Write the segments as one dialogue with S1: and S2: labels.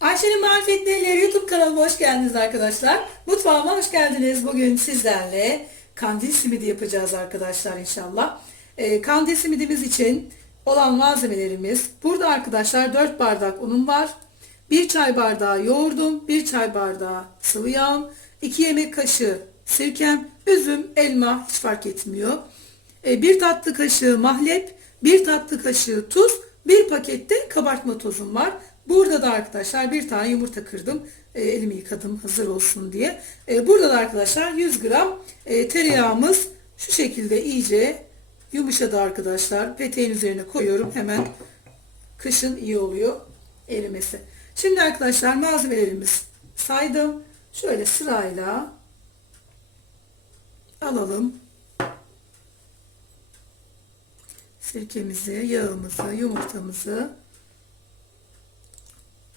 S1: Ayşe'nin Marifetleri YouTube kanalıma hoş geldiniz arkadaşlar. Mutfağıma hoş geldiniz. Bugün sizlerle kandil simidi yapacağız arkadaşlar inşallah. Ee, kandil simidimiz için olan malzemelerimiz burada arkadaşlar 4 bardak unum var. 1 çay bardağı yoğurdum, 1 çay bardağı sıvı yağım, 2 yemek kaşığı sirkem, üzüm, elma hiç fark etmiyor. 1 tatlı kaşığı mahlep, 1 tatlı kaşığı tuz, 1 pakette kabartma tozum var. Burada da arkadaşlar bir tane yumurta kırdım. E, elimi yıkadım hazır olsun diye. E, burada da arkadaşlar 100 gram e, tereyağımız şu şekilde iyice yumuşadı arkadaşlar. Peteğin üzerine koyuyorum. Hemen kışın iyi oluyor erimesi. Şimdi arkadaşlar malzemelerimiz saydım. Şöyle sırayla alalım. Sirkemizi, yağımızı, yumurtamızı,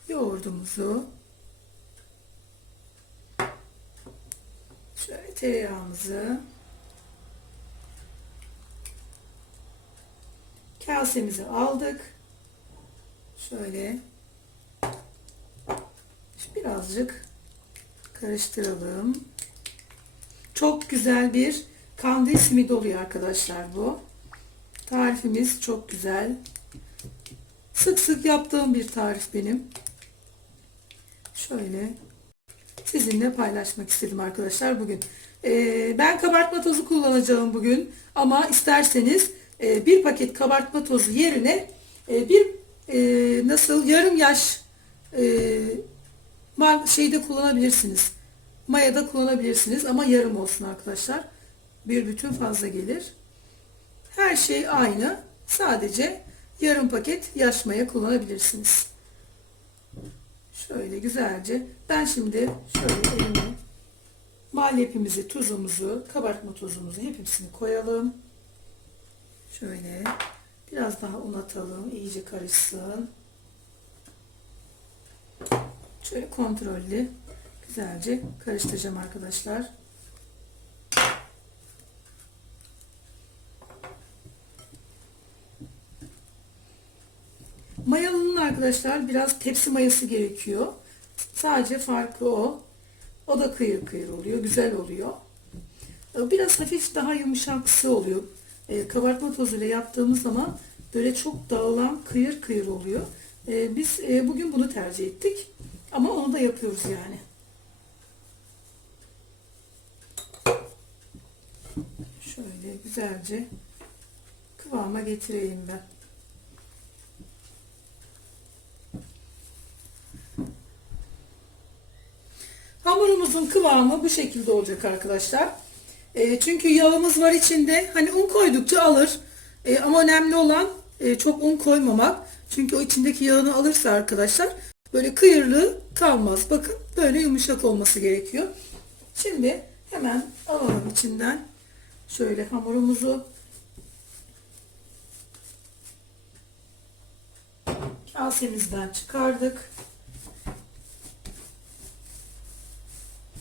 S1: yoğurdumuzu, şöyle tereyağımızı, kasemizi aldık. Şöyle birazcık karıştıralım. Çok güzel bir kandil simidi oluyor arkadaşlar bu. Tarifimiz çok güzel. Sık sık yaptığım bir tarif benim. Şöyle sizinle paylaşmak istedim arkadaşlar bugün. Ee, ben kabartma tozu kullanacağım bugün. Ama isterseniz e, bir paket kabartma tozu yerine e, bir e, nasıl yarım yaş e, şeyde kullanabilirsiniz. Mayada kullanabilirsiniz ama yarım olsun arkadaşlar. Bir bütün fazla gelir. Her şey aynı. Sadece yarım paket yaş maya kullanabilirsiniz. Şöyle güzelce. Ben şimdi şöyle elime malepimizi, tuzumuzu, kabartma tozumuzu hepsini koyalım. Şöyle biraz daha un atalım. iyice karışsın. Şöyle kontrollü güzelce karıştıracağım arkadaşlar. Mayalının arkadaşlar biraz tepsi mayası gerekiyor. Sadece farkı o. O da kıyır kıyır oluyor. Güzel oluyor. Biraz hafif daha yumuşaksı oluyor. E, kabartma tozuyla yaptığımız zaman böyle çok dağılan kıyır kıyır oluyor. E, biz e, bugün bunu tercih ettik. Ama onu da yapıyoruz yani. Şöyle güzelce kıvama getireyim ben. Hamurumuzun kıvamı bu şekilde olacak arkadaşlar. E, çünkü yağımız var içinde. Hani un koydukça alır. E, ama önemli olan e, çok un koymamak. Çünkü o içindeki yağını alırsa arkadaşlar böyle kıyırlığı kalmaz. Bakın böyle yumuşak olması gerekiyor. Şimdi hemen alalım içinden şöyle hamurumuzu. Kasemizden çıkardık.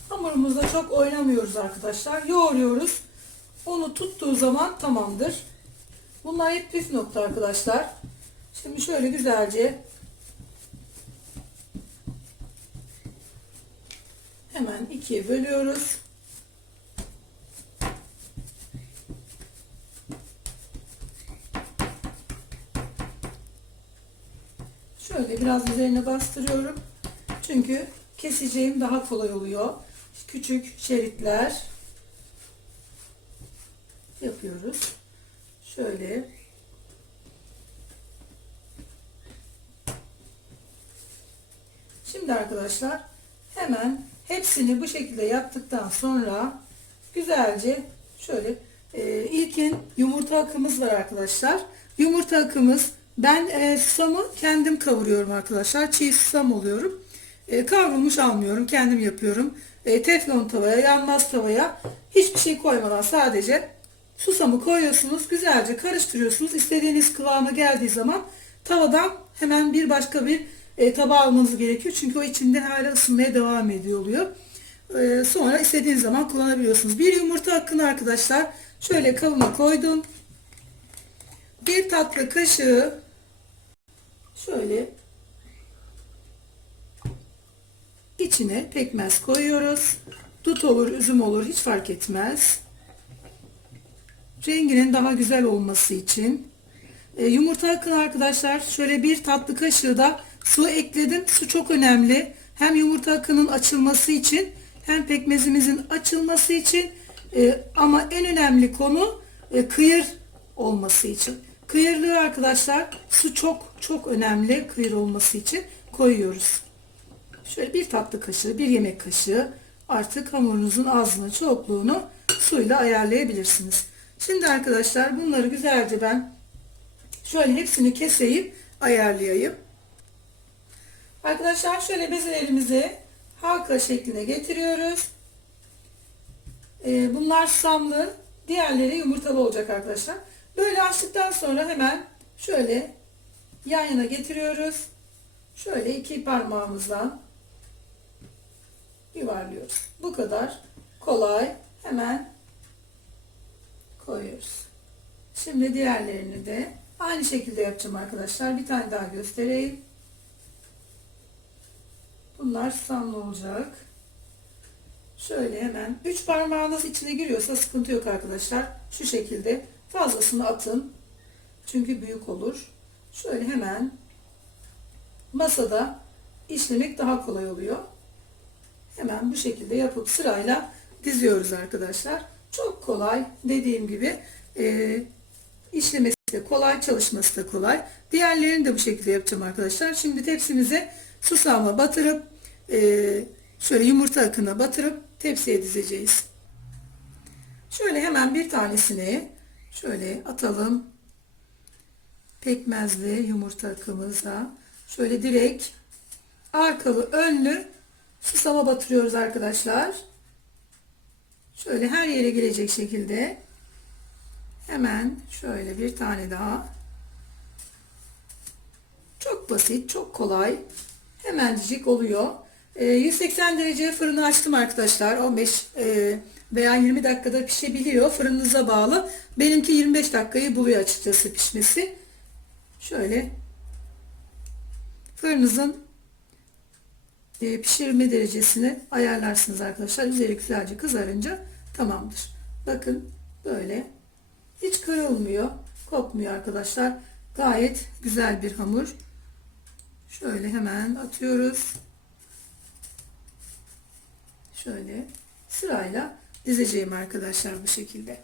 S1: Hamurumuzda çok oynamıyoruz arkadaşlar. Yoğuruyoruz. Onu tuttuğu zaman tamamdır. Bunlar hep püf nokta arkadaşlar. Şimdi şöyle güzelce hemen ikiye bölüyoruz. Şöyle biraz üzerine bastırıyorum. Çünkü keseceğim daha kolay oluyor. Küçük şeritler yapıyoruz. Şöyle Şimdi arkadaşlar hemen hepsini bu şekilde yaptıktan sonra güzelce şöyle e, ilkin yumurta akımız var arkadaşlar. Yumurta akımız ben e, susamı kendim kavuruyorum arkadaşlar. Çiğ susam oluyorum. E, kavrulmuş almıyorum. Kendim yapıyorum. E, teflon tavaya, yanmaz tavaya hiçbir şey koymadan sadece susamı koyuyorsunuz. Güzelce karıştırıyorsunuz. İstediğiniz kıvama geldiği zaman tavadan hemen bir başka bir e, tabağa almanız gerekiyor. Çünkü o içinde hala ısınmaya devam ediyor oluyor. E, sonra istediğiniz zaman kullanabiliyorsunuz. Bir yumurta hakkını arkadaşlar şöyle kabıma koydum. Bir tatlı kaşığı şöyle içine pekmez koyuyoruz. Dut olur, üzüm olur hiç fark etmez. Renginin daha güzel olması için. E, yumurta akın arkadaşlar şöyle bir tatlı kaşığı da su ekledim. Su çok önemli. Hem yumurta akının açılması için hem pekmezimizin açılması için e, ama en önemli konu e, kıyır olması için. Kıyırlığı arkadaşlar su çok çok önemli kıyır olması için koyuyoruz. Şöyle bir tatlı kaşığı, bir yemek kaşığı artık hamurunuzun azlığını, çokluğunu suyla ayarlayabilirsiniz. Şimdi arkadaşlar bunları güzelce ben şöyle hepsini keseyim, ayarlayayım. Arkadaşlar şöyle bezelerimizi halka şekline getiriyoruz. Ee, bunlar samlı, diğerleri yumurtalı olacak arkadaşlar. Böyle açtıktan sonra hemen şöyle yan yana getiriyoruz. Şöyle iki parmağımızla yuvarlıyoruz. Bu kadar kolay. Hemen koyuyoruz. Şimdi diğerlerini de aynı şekilde yapacağım arkadaşlar. Bir tane daha göstereyim. Bunlar susamlı olacak. Şöyle hemen 3 parmağınız içine giriyorsa sıkıntı yok arkadaşlar. Şu şekilde fazlasını atın. Çünkü büyük olur. Şöyle hemen masada işlemek daha kolay oluyor. Hemen bu şekilde yapıp sırayla diziyoruz arkadaşlar. Çok kolay dediğim gibi e, işlemesi de kolay, çalışması da kolay. Diğerlerini de bu şekilde yapacağım arkadaşlar. Şimdi tepsimize susamla batırıp e, şöyle yumurta akına batırıp tepsiye dizeceğiz. Şöyle hemen bir tanesini şöyle atalım. Pekmezli yumurta akımıza şöyle direkt arkalı önlü susama batırıyoruz arkadaşlar. Şöyle her yere gelecek şekilde hemen şöyle bir tane daha. Çok basit çok kolay. Hemencik oluyor. E, 180 derece fırını açtım arkadaşlar. 15 e, veya 20 dakikada pişebiliyor. Fırınınıza bağlı. Benimki 25 dakikayı buluyor açıkçası pişmesi. Şöyle fırınızın pişirme derecesini ayarlarsınız arkadaşlar. Üzeri güzelce kızarınca tamamdır. Bakın böyle hiç kırılmıyor, kopmuyor arkadaşlar. Gayet güzel bir hamur. Şöyle hemen atıyoruz. Şöyle sırayla dizeceğim arkadaşlar bu şekilde.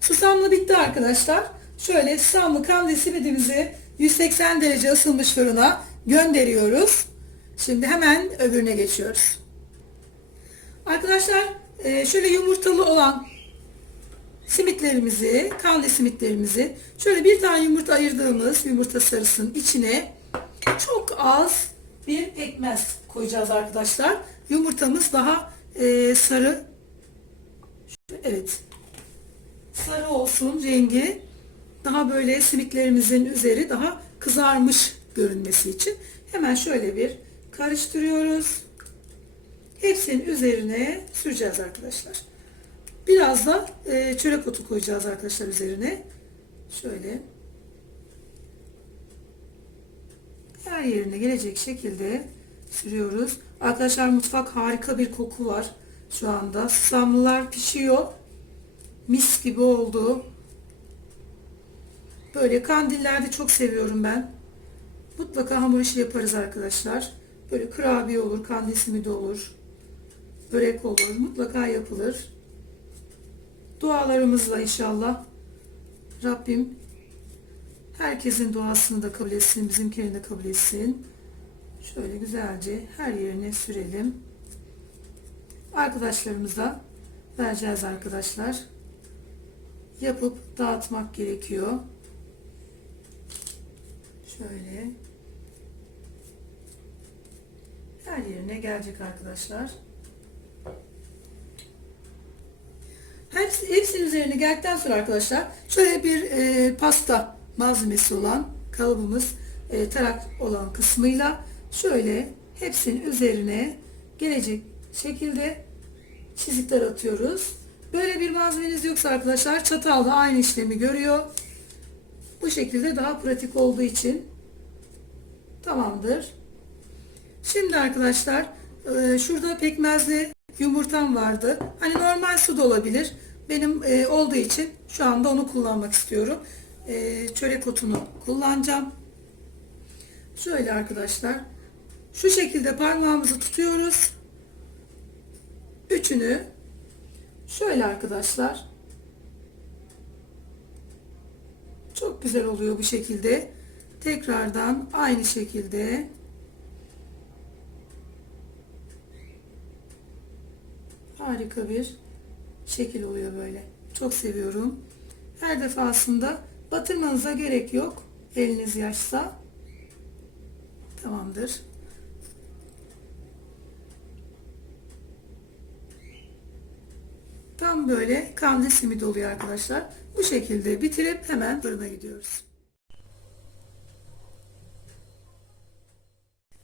S1: Susamlı bitti arkadaşlar. Şöyle susamlı kandil simidimizi 180 derece ısınmış fırına gönderiyoruz. Şimdi hemen öbürüne geçiyoruz. Arkadaşlar e, şöyle yumurtalı olan simitlerimizi, kandil simitlerimizi şöyle bir tane yumurta ayırdığımız yumurta sarısının içine çok az bir pekmez koyacağız arkadaşlar. Yumurtamız daha e, sarı evet sarı olsun rengi daha böyle simitlerimizin üzeri daha kızarmış görünmesi için hemen şöyle bir karıştırıyoruz. Hepsinin üzerine süreceğiz arkadaşlar. Biraz da e, çörek otu koyacağız arkadaşlar üzerine. Şöyle her yerine gelecek şekilde sürüyoruz. Arkadaşlar mutfak harika bir koku var şu anda. Susamlılar pişiyor. Mis gibi oldu. Böyle kandillerde çok seviyorum ben. Mutlaka hamur işi yaparız arkadaşlar. Böyle kurabiye olur, kandil simidi olur, börek olur. Mutlaka yapılır. Dualarımızla inşallah Rabbim herkesin duasını da kabul etsin, bizimkilerini de kabul etsin. Şöyle güzelce her yerine sürelim. Arkadaşlarımıza vereceğiz arkadaşlar. Yapıp dağıtmak gerekiyor. Şöyle. Her yerine gelecek arkadaşlar. Hepsi, hepsinin üzerine geldikten sonra arkadaşlar şöyle bir e, pasta malzemesi olan kalıbımız e, tarak olan kısmıyla şöyle hepsinin üzerine gelecek şekilde çizikler atıyoruz. Böyle bir malzemeniz yoksa arkadaşlar çatalda aynı işlemi görüyor. Bu şekilde daha pratik olduğu için tamamdır. Şimdi arkadaşlar e, şurada pekmezli yumurtam vardı. Hani normal su da olabilir. Benim e, olduğu için şu anda onu kullanmak istiyorum. E, çörek otunu kullanacağım. Şöyle arkadaşlar. Şu şekilde parmağımızı tutuyoruz. Üçünü şöyle arkadaşlar. Güzel oluyor bu şekilde. Tekrardan aynı şekilde harika bir şekil oluyor böyle. Çok seviyorum. Her defasında batırmanıza gerek yok. Eliniz yaşsa. Tamamdır. Tam böyle kandil simidi oluyor arkadaşlar. Bu şekilde bitirip hemen fırına gidiyoruz.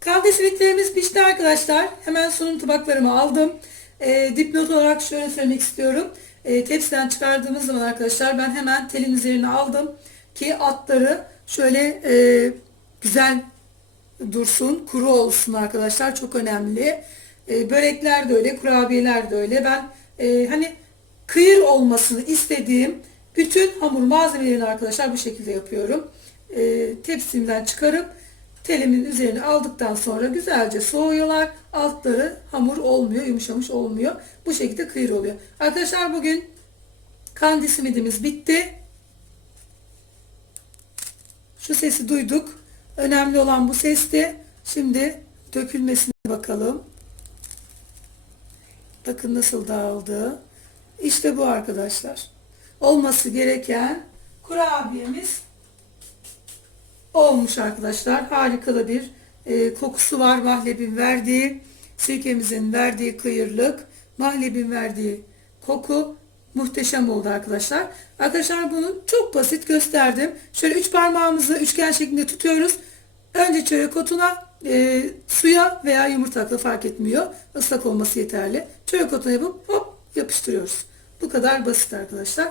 S1: Kandil simitlerimiz pişti arkadaşlar. Hemen sunum tabaklarımı aldım. E, dipnot olarak şöyle söylemek istiyorum. E, tepsiden çıkardığımız zaman arkadaşlar ben hemen telin üzerine aldım ki altları şöyle e, güzel dursun, kuru olsun arkadaşlar. Çok önemli. E, börekler de öyle, kurabiyeler de öyle. Ben e, hani kıyır olmasını istediğim bütün hamur malzemelerini arkadaşlar bu şekilde yapıyorum. E, tepsimden çıkarıp telimin üzerine aldıktan sonra güzelce soğuyorlar. Altları hamur olmuyor, yumuşamış olmuyor. Bu şekilde kıyır oluyor. Arkadaşlar bugün kandi simidimiz bitti. Şu sesi duyduk. Önemli olan bu sesti. Şimdi dökülmesine bakalım. Bakın nasıl dağıldı. İşte bu arkadaşlar. Olması gereken kurabiyemiz olmuş arkadaşlar. Harika da bir e, kokusu var mahlebin verdiği, sirkemizin verdiği kıyırlık, mahlebin verdiği koku muhteşem oldu arkadaşlar. Arkadaşlar bunu çok basit gösterdim. Şöyle üç parmağımızı üçgen şeklinde tutuyoruz. Önce çörek otuna, e, suya veya yumurtakla fark etmiyor. Islak olması yeterli. Çörek otuna yapıp hop yapıştırıyoruz. Bu kadar basit arkadaşlar.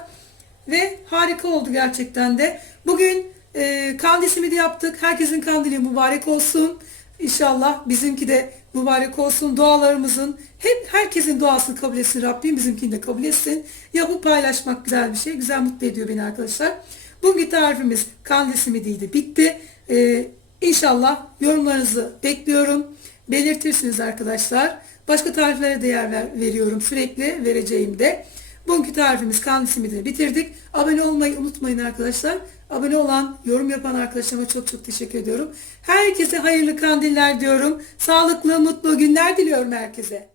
S1: Ve harika oldu gerçekten de. Bugün e, kandil simidi yaptık. Herkesin kandili mübarek olsun. İnşallah bizimki de mübarek olsun. Dualarımızın hep herkesin duasını kabul etsin Rabbim. Bizimkini de kabul etsin. Yapıp paylaşmak güzel bir şey. Güzel mutlu ediyor beni arkadaşlar. Bugünkü tarifimiz kandil simidiydi. Bitti. E, İnşallah yorumlarınızı bekliyorum. Belirtirsiniz arkadaşlar. Başka tariflere de yer ver, veriyorum sürekli vereceğim de. Bugünkü tarifimiz kandil simidini bitirdik. Abone olmayı unutmayın arkadaşlar. Abone olan, yorum yapan arkadaşlarıma çok çok teşekkür ediyorum. Herkese hayırlı kandiller diyorum. Sağlıklı, mutlu günler diliyorum herkese.